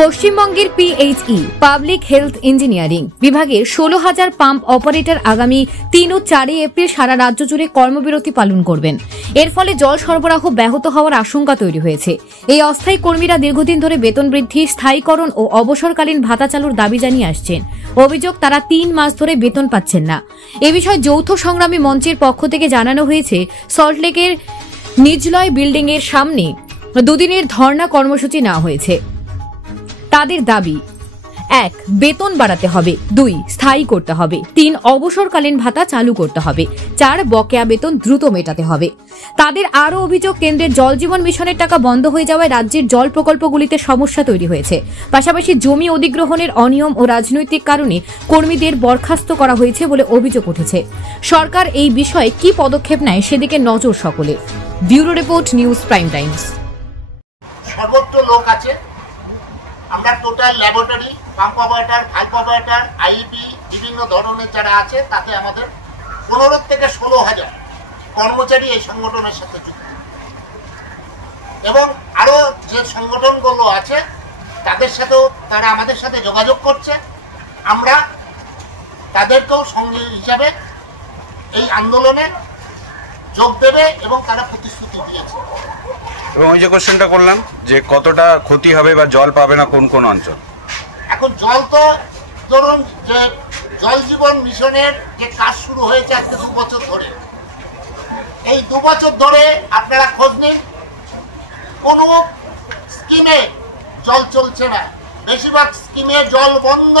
পশ্চিমবঙ্গের PHE public health engineering বিভাগের 16,000 pump operator আগামী 3 ও 4 এপ্রিল সারা রাজ্য জুড়ে কর্মবিরতি পালন করবেন। এর ফলে জল সরবরাহ ব্যাহত হওয়ার আশঙ্কা তৈরি হয়েছে। এই অস্থায়ী কর্মীরা দীর্ঘদিন ধরে বেতন বৃদ্ধি, স্থায়ীকরণ ও অবসরকালীন ভাতা চালুর দাবি জানিয়ে আসছেন। অভিযোগ, তারা 3 মাস ধরে বেতন পাচ্ছেন না। এ বিষয়ে যৌথ সংগ্রামী মঞ্চের পক্ষ থেকে জানানো হয়েছে, সল্টলেকের নিজলয় বিল্ডিং এর সামনে দুদিনের ধর্ণা কর্মসূচি নেওয়া হয়েছে। তাদের দাবি: 1. বেতন বাড়াতে হবে, 2. স্থায়ী করতে হবে, 3. অবসরকালীন ভাতা চালু করতে হবে, 4. বকেয়া বেতন দ্রুত মেটাতে হবে। তাদের আরও অভিযোগ, কেন্দ্রের জল জীবন মিশনের টাকা বন্ধ হয়ে যাওয়ায় রাজ্যের জল প্রকল্পগুলিতে সমস্যা তৈরি হয়েছে। পাশাপাশি জমি অধিগ্রহণের অনিয়ম ও রাজনৈতিক কারণে কর্মীদের বরখাস্ত করা হয়েছে বলে অভিযোগ উঠেছে। সরকার এই বিষয়ে কি পদক্ষেপ নেয় সেদিকে নজর সকলে। Bureau report, news prime Times. সর্বত্র লোক আছে। আমরা total laboratory, pump operator, valve operator, IP বিভিন্ন ধরনের যারা আছে, তাতে আমাদের 15 থেকে 16,000 কর্মচারী এই সংগঠনের সাথে যুক্ত। এবং আরো যে সংগঠনগুলো আছে তাদের সাথেও তারা আমাদের সাথে যোগাযোগ করছে। আমরা তাদেরকেও সঙ্গী হিসাবে এই আন্দোলনে যোগ দেবে এবং তারা প্রতিশ্রুতি দিয়েছে। এবং ওই যে কোশ্চেনটা করলাম যে কতটা ক্ষতি হবে বা জল পাবে না কোন কোন অঞ্চল, এখন জল তো ধরুন যে জল জীবন মিশনের যে কাজ শুরু হয়েছে আজকে 2 বছর ধরে, এই 2 বছর ধরে আপনারা খোঁজ নিন, কোনো স্কিমে জল চলছে না। বেশিরভাগ স্কিমে জল বন্ধ,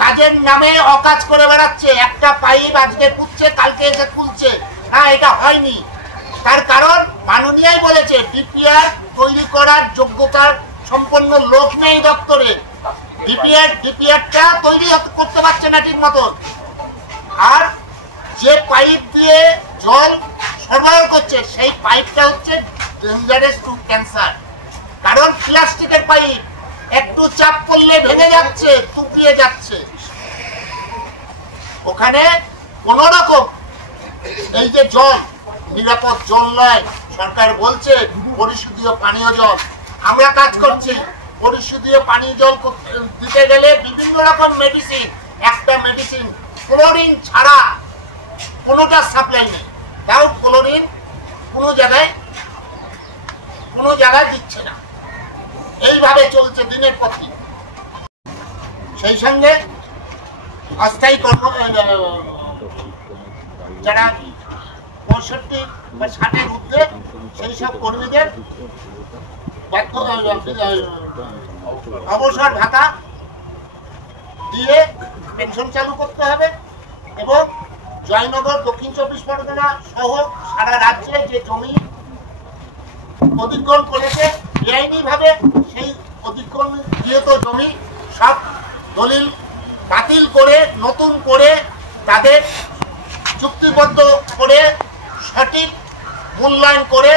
কাজের নামে অকাজ করে বেড়াচ্ছে। একটা পাইপ আজকে পুঁতছে, কালকে এসে খুলছে না, এটা হয়নি। তার কারণ মাননীয়াই বলেছে ডিপিআর তৈরি করার যোগ্যতার সম্পন্ন লোক নেই দপ্তরে। ডিপিআরটা তৈরি করতে পারছে না ঠিক মতো। আর যে পাইপ দিয়ে জল সরবরাহ করছে সেই পাইপটা হচ্ছে ডেঞ্জারাস টু ক্যান্সার। কারণ প্লাস্টিকের পাইপ একটু চাপ করলে ভেঙে যাচ্ছে, টুকরিয়ে যাচ্ছে। ওখানে কোন রকম এই যে জল নিরাপদ জল নয়, সরকার বলছে পরিশোধিত পানীয় জল। আমরা কাজ করছি পরিশোধিত পানীয় জল দিতে গেলে বিভিন্ন রকম মেডিসিন, একটা মেডিসিন ক্লোরিন ছাড়া কোনোটা সাপ্লাই নেই। তাও ক্লোরিন কোনো জায়গায় দিচ্ছে না। এইভাবে চলছে দিনের পর দিন। সেই সঙ্গে অস্থায়ী যারা 65 বা 60-এর ঊর্ধ্বে সেই সব কর্মীদের অবসর ভাতা দিয়ে পেনশন চালু করতে হবে। এবং জয়নগর, দক্ষিণ 24 পরগনা সহ সারা রাজ্যে যে জমি অধিগ্রহণ করেছে বেআইনি ভাবে, সেই অধিগ্রহণকৃত জমি সব দলিল বাতিল করে নতুন করে তাদের চুক্তিবদ্ধ করে সঠিক মূল্যায়ন করে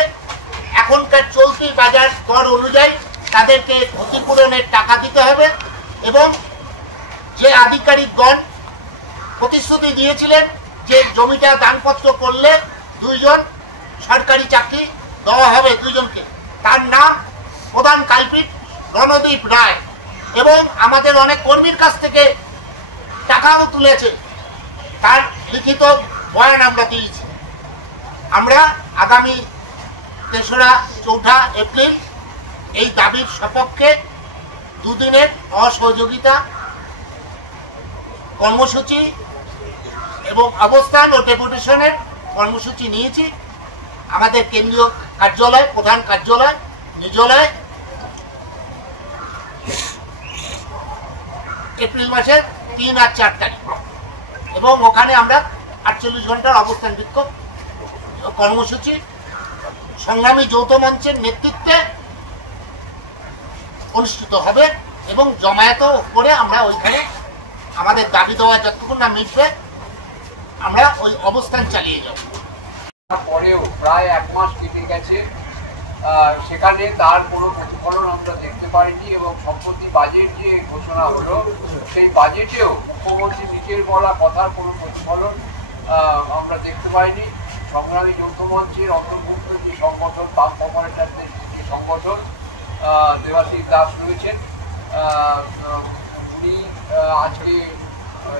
এখনকার চলতি বাজার দর অনুযায়ী তাদেরকে ক্ষতিপূরণের টাকা দিতে হবে। এবং যে আধিকারিকগণ প্রতিশ্রুতি দিয়েছিলেন যে জমিটা দানপত্র করলে 2 জন সরকারি চাকরি দেওয়া হবে, 2 জনকে, তার নাম প্রধান কালপিট রণদীপ রায়। এবং আমাদের অনেক কর্মীর কাছ থেকে টাকাও তুলেছে, তার লিখিত বয়ান আমরা দিয়েছি। আমরা আগামী 3রা-4ঠা এপ্রিল এই দাবির সপক্ষে 2 দিনের অসহযোগিতা কর্মসূচি এবং অবস্থান ও ডেপুটেশনের কর্মসূচি নিয়েছি। আমাদের কেন্দ্রীয় কার্যালয়, প্রধান কার্যালয় নিজলয়, এপ্রিল মাসের 3 আর 4 তারিখ। এবং ওখানে আমরা 48 ঘন্টার অবস্থান বিক্ষোভ কর্মসূচি সংগ্রামী যৌথ মঞ্চের নেতৃত্বে অনুষ্ঠিত হবে। এবং জমায়েতও করে আমরা ওইখানে আমাদের দাবি দেওয়া যতক্ষণ না মিটবে আমরা ওই অবস্থান চালিয়ে যাব। পরেও প্রায় 1 মাস কেটে গেছে, সেখানে তার কোনো প্রতিফলন আমরা দেখতে পারিনি। এবং সম্প্রতি বাজেট যে ঘোষণা হলো, সেই বাজেটেও মুখ্যমন্ত্রী নিজের বলা কথার কোনো প্রতিফলন আমরা দেখতে পাইনি। সংগ্রামী যৌথ মঞ্চের অন্তর্ভুক্ত যে সংগঠন, পাম্প অপারেটরদের যে সংগঠন, দেবাশিস দাস রয়েছেন। উনি আজকে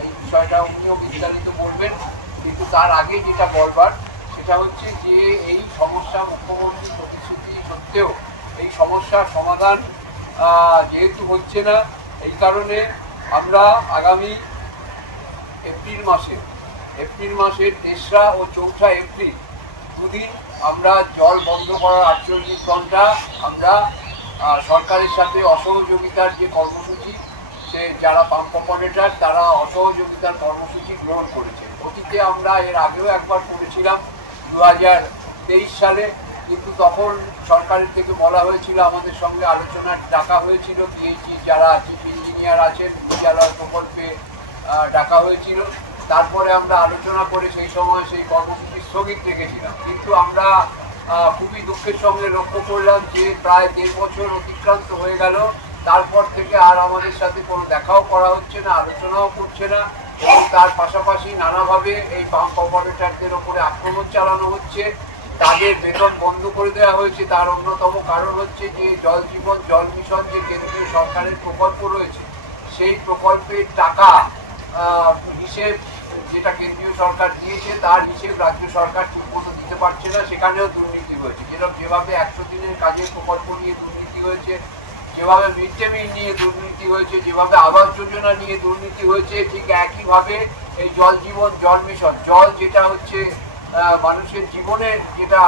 এই বিষয়টা উনিও বিস্তারিত বলবেন, কিন্তু তার আগে যেটা বলবার সেটা হচ্ছে যে এই সমস্যা মুখ্যমন্ত্রীর প্রতিশ্রুতি সত্ত্বেও এই সমস্যার সমাধান যেহেতু হচ্ছে না, এই কারণে আমরা আগামী এপ্রিল মাসের 3রা ও 4ঠা এপ্রিল দুদিন আমরা জল বন্ধ করার 48 ঘন্টা আমরা সরকারের সাথে অসহযোগিতার যে কর্মসূচি, সে যারা পাম্প অপারেটর তারা অসহযোগিতার কর্মসূচি গ্রহণ করেছে। অতীতে আমরা এর আগেও একবার করেছিলাম 2023 সালে, কিন্তু তখন সরকারের থেকে বলা হয়েছিল, আমাদের সঙ্গে আলোচনার ডাকা হয়েছিল, পিএইচই যারা চিফ ইঞ্জিনিয়ার আছেন বিদ্যালয় প্রকল্পে ডাকা হয়েছিল। তারপরে আমরা আলোচনা করে সেই সময় সেই কর্মসূচি স্থগিত রেখেছিলাম, কিন্তু আমরা খুবই দুঃখের সঙ্গে লক্ষ্য করলাম যে প্রায় 1.5 বছর অতিক্রান্ত হয়ে গেল, তারপর থেকে আর আমাদের সাথে কোনো দেখাও করা হচ্ছে না, আলোচনাও করছে না, এবং তার পাশাপাশি নানাভাবে এই পাম্প অপারেটরদের ওপরে আক্রমণ চালানো হচ্ছে, তাদের বেতন বন্ধ করে দেওয়া হয়েছে। তার অন্যতম কারণ হচ্ছে যে জল জীবন জল মিশন যে কেন্দ্রীয় সরকারের প্রকল্প রয়েছে, সেই প্রকল্পের টাকা হিসেব যেটা কেন্দ্রীয় সরকার দিয়েছে তার হিসেব রাজ্য সরকার ঠিকমতো দিতে পারছে না, সেখানেও দুর্নীতি হয়েছে। যেভাবে 100 দিনের কাজের প্রকল্প নিয়ে দুর্নীতি হয়েছে, যেভাবে মিড ডে মিল নিয়ে দুর্নীতি হয়েছে, যেভাবে আবাস যোজনা নিয়ে দুর্নীতি হয়েছে, ঠিক একইভাবে এই জল জীবন জল মিশন, জল যেটা হচ্ছে মানুষের জীবনের যেটা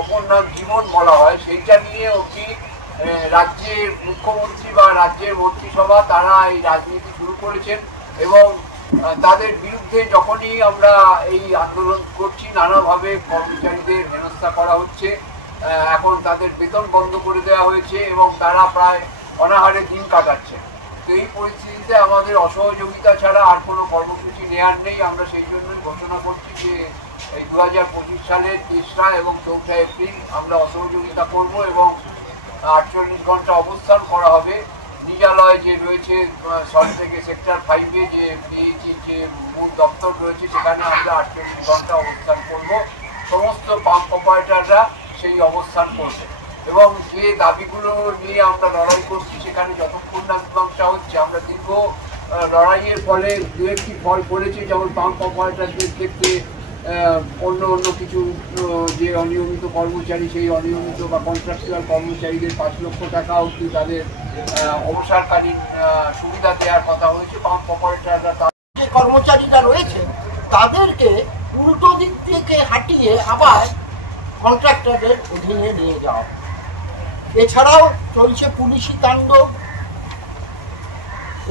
অপর নাম জীবন বলা হয়, সেইটা নিয়ে অবধি রাজ্যের মুখ্যমন্ত্রী বা রাজ্যের মন্ত্রিসভা তারা এই রাজনীতি শুরু করেছেন। এবং তাদের বিরুদ্ধে যখনই আমরা এই আন্দোলন করছি, নানাভাবে কর্মচারীদের হেনস্থা করা হচ্ছে, এখন তাদের বেতন বন্ধ করে দেওয়া হয়েছে এবং তারা প্রায় অনাহারে দিন কাটাচ্ছে। তো এই পরিস্থিতিতে আমাদের অসহযোগিতা ছাড়া আর কোনো কর্মসূচি নেওয়ার নেই। আমরা সেই জন্যই ঘোষণা করছি যে এই 2025 সালের 3রা এবং 4ঠা এপ্রিল আমরা অসহযোগিতা করব এবং 48 ঘন্টা অবস্থান করা হবে। নিজালয় যে রয়েছে থেকে সেক্টর 5-এ যে পিএইচই যে মূল দপ্তর রয়েছে, সেখানে আমরা 48 ঘন্টা অবস্থান করব। সমস্ত পাম্প অপারেটররা সেই অবস্থান করবে এবং যে দাবিগুলো নিয়ে আমরা লড়াই করছি সেখানে যতক্ষণ না মীমাংসা হচ্ছে, আমরা দীর্ঘ লড়াইয়ের ফলে দু একটি ফল পড়েছে, যেমন পাম্প অপারেটরদের ক্ষেত্রে অন্য কিছু যে অনিয়মিত কর্মচারী, সেই অনিয়মিত বা কন্ট্রাকচুয়াল কর্মচারীদের 5 লক্ষ টাকা অবধি তাদের অবসরকালীন সুবিধা দেওয়ার কথা হয়েছে। পাম্প অপারেটররা যে কর্মচারীরা রয়েছে তাদেরকে উল্টো দিক থেকে হাঁটিয়ে আবার কন্ট্রাক্টরদের অধীনে নিয়ে যাওয়া। এছাড়াও চলছে পুলিশি তাণ্ডব।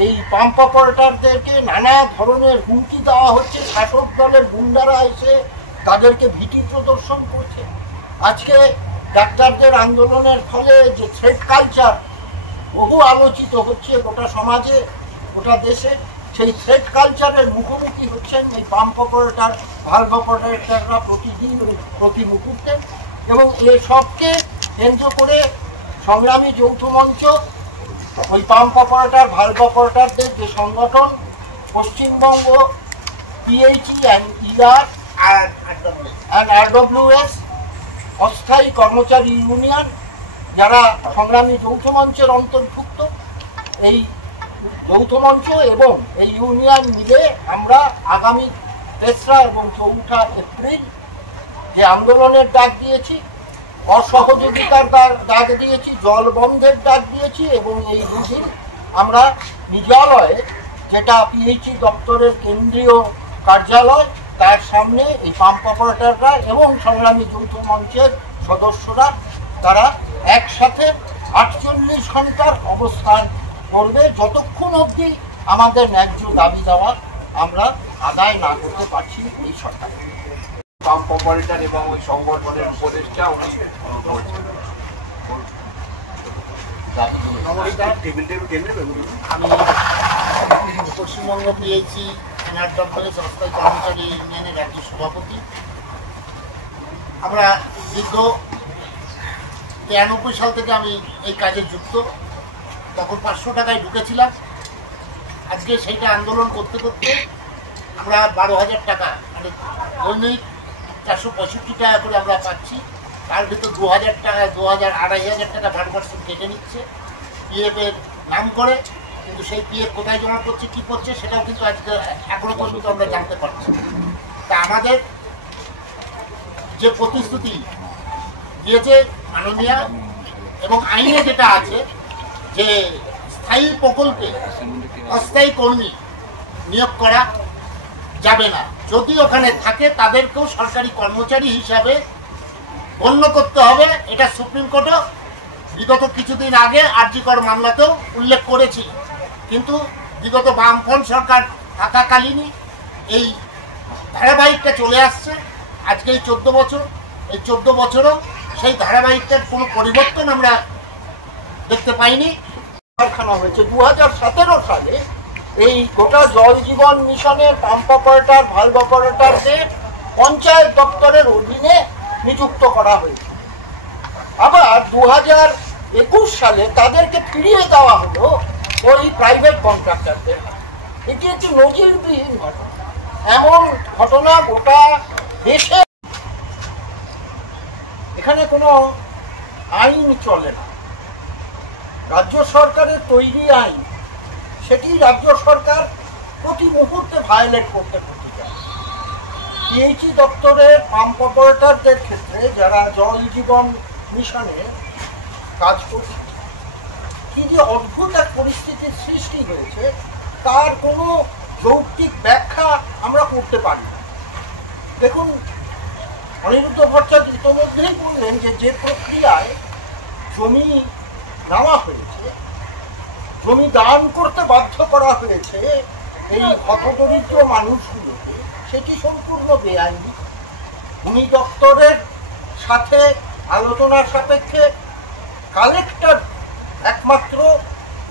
এই পাম্প অপারেটরদেরকে নানা ধরনের হুমকি দেওয়া হচ্ছে, শাসক দলের গুন্ডারা এসে তাদেরকে ভীতি প্রদর্শন করছে। আজকে ডাক্তারদের আন্দোলনের ফলে যে থ্রেট কালচার বহু আলোচিত হচ্ছে গোটা সমাজে গোটা দেশে, সেই থ্রেট কালচারের মুখোমুখি হচ্ছেন এই পাম্প অপারেটর ভালভ অপারেটররা প্রতিদিন প্রতি মুহূর্তে। এবং এসবকে কেন্দ্র করে সংগ্রামী যৌথ মঞ্চ, ওই পাম্প অপারেটর ভালভ অপারেটরদের যে সংগঠন Paschimbanga PHE and ER and RWS অস্থায়ী কর্মচারী ইউনিয়ন, যারা সংগ্রামী যৌথ মঞ্চের অন্তর্ভুক্ত, এই যৌথ মঞ্চ এবং এই ইউনিয়ন মিলে আমরা আগামী 3রা এবং 4ঠা এপ্রিল যে আন্দোলনের ডাক দিয়েছি, অসহযোগিতার ডাক দিয়েছি, জল বন্ধের ডাক দিয়েছি এবং এই দুদিন আমরা নিজালয়ে, যেটা পিএইচই দপ্তরের কেন্দ্রীয় কার্যালয়, তার সামনে এই পাম্প অপারেটররা এবং সংগ্রামী যৌথ মঞ্চের সদস্যরা তারা একসাথে 48 ঘন্টার অবস্থান করবে, যতক্ষণ অবধি আমাদের ন্যায্য দাবি দেওয়া আমরা আদায় না করতে পারছি এই সরকার। পাম্প অপারেটর এবং ওই সংগঠনের উপদেষ্টা উনি আমি পশ্চিমবঙ্গ পিএইচই এনআরডব্লিউএস অস্থায়ী কর্মচারী ইউনিয়নের রাজ্য সভাপতি। আমরা দীর্ঘ 93 সাল থেকে আমি এই কাজে যুক্ত। তখন 500 টাকায় ঢুকেছিলাম। আজকে সেইটা আন্দোলন করতে করতে আমরা 12,000 টাকা, মানে দৈনিক 465 টাকা করে আমরা পাচ্ছি। তার ভিতর 2000 টাকা 2000 2500 টাকা ভার্সন কেটে নিচ্ছে পিএফ এর নাম করে, কিন্তু সেই পিএফ কোথায় জমা করছে কী করছে সেটাও কিন্তু আজকে এখনো পর্যন্ত আমরা জানতে পারছি। তা আমাদের যে প্রতিশ্রুতি দিয়েছে মাননীয় এবং আইনে যেটা আছে যে স্থায়ী প্রকল্পে অস্থায়ী কর্মী নিয়োগ করা যাবে না, যদি ওখানে থাকে তাদেরকেও সরকারি কর্মচারী হিসাবে গণ্য করতে হবে। এটা সুপ্রিম কোর্টও বিগত কিছুদিন আগে আরজিকর মামলাতেও উল্লেখ করেছিল, কিন্তু বিগত বামফ্রন্ট সরকার থাকাকালীনই এই ধারাবাহিকটা চলে আসছে। আজকে এই 14 বছর, এই 14 বছরও সেই ধারাবাহিকটার কোনো পরিবর্তন আমরা দেখতে পাইনি। কারখানা হয়েছে 2017 সালে এই গোটা জল জীবন মিশনের পাম্প অপারেটর ভালভ অপারেটরদের পঞ্চায়েত দপ্তরের অধীনে নিযুক্ত করা হয়েছে। আবার 2021 সালে তাদেরকে ফিরিয়ে দেওয়া হলো ওই প্রাইভেট কন্ট্রাক্টরদের। এটি একটি নজিরবিহীন ঘটনা। এমন ঘটনা গোটা দেশে, এখানে কোনো আইন চলে না। রাজ্য সরকারের তৈরি আইন, সেটি রাজ্য সরকার প্রতি মুহূর্তে ভায়োলেট করতে যায়। পিএইচই দপ্তরের পাম্প অপারেটরদের ক্ষেত্রে যারা জল জীবন মিশনে কাজ করছে, কি যে অদ্ভুত এক পরিস্থিতির সৃষ্টি হয়েছে তার কোনো যৌক্তিক ব্যাখ্যা আমরা করতে পারি না। দেখুন, অনিরুদ্ধ ভট্টাচার্য ইতিমধ্যেই বললেন যে প্রক্রিয়ায় জমি নেওয়া হয়েছে, জমি দান করতে বাধ্য করা হয়েছে এই হতদরিদ্র মানুষগুলোকে, সেটি সম্পূর্ণ বেআইনি। ভূমি দপ্তরের সাথে আলোচনার সাপেক্ষে কালেক্টর একমাত্র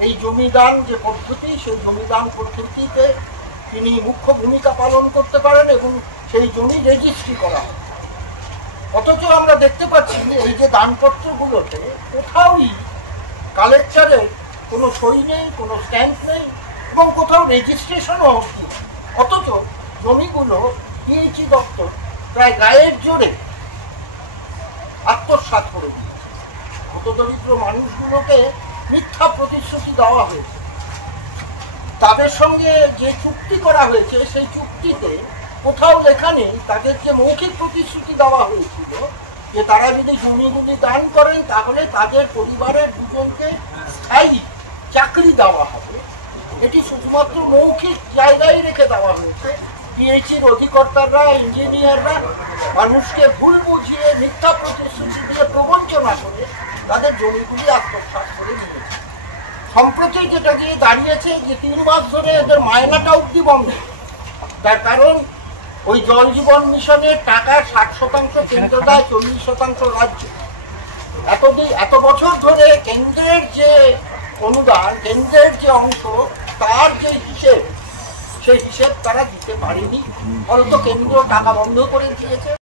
এই জমিদান যে পদ্ধতি, সেই জমিদান পদ্ধতিতে তিনি মুখ্য ভূমিকা পালন করতে পারেন এবং সেই জমি রেজিস্ট্রি করা হয়। অথচ আমরা দেখতে পাচ্ছি এই যে দানপত্রগুলোতে কোথাওই কালেক্টরের কোনো সই নেই, কোনো স্ট্যাম্প নেই এবং কোথাও রেজিস্ট্রেশনও হচ্ছে। অথচ জমিগুলো পিএইচই দপ্তর প্রায় গায়ের জোরে আত্মসাৎ করে দিয়েছে। হতদরিদ্র মানুষগুলোকে মিথ্যা প্রতিশ্রুতি দেওয়া হয়েছে। তাদের সঙ্গে যে চুক্তি করা হয়েছে সেই চুক্তিতে কোথাও লেখা নেই, তাদের যে মৌখিক প্রতিশ্রুতি দেওয়া হয়েছিল যে তারা যদি জমিগুলি দান করেন তাহলে তাদের পরিবারের দুজনকে স্থায়ী চাকরি দেওয়া হবে, এটি শুধুমাত্র মৌখিক জায়গায় রেখে দেওয়া হয়েছে। পিএইচির অধিকর্তারা, ইঞ্জিনিয়াররা মানুষকে ভুল বুঝিয়ে মিথ্যা প্রতিশ্রুতি দিয়ে প্রবঞ্চনা করে তাদের জমিগুলি আত্মসাৎ করে নিয়েছে। সম্প্রতি যেটা গিয়ে দাঁড়িয়েছে যে 3 মাস ধরে এদের মায়নাটা অবধি বন্ধ, তার কারণ ওই জল জীবন মিশনের টাকা 60% কেন্দ্র দেয়, 40% রাজ্য। এত বছর ধরে কেন্দ্রের যে অনুদান, কেন্দ্রের যে অংশ, তার যে হিসেব, সেই হিসেব তারা দিতে পারেনি, ফলত কেন্দ্র টাকা বন্ধ করে দিয়েছে।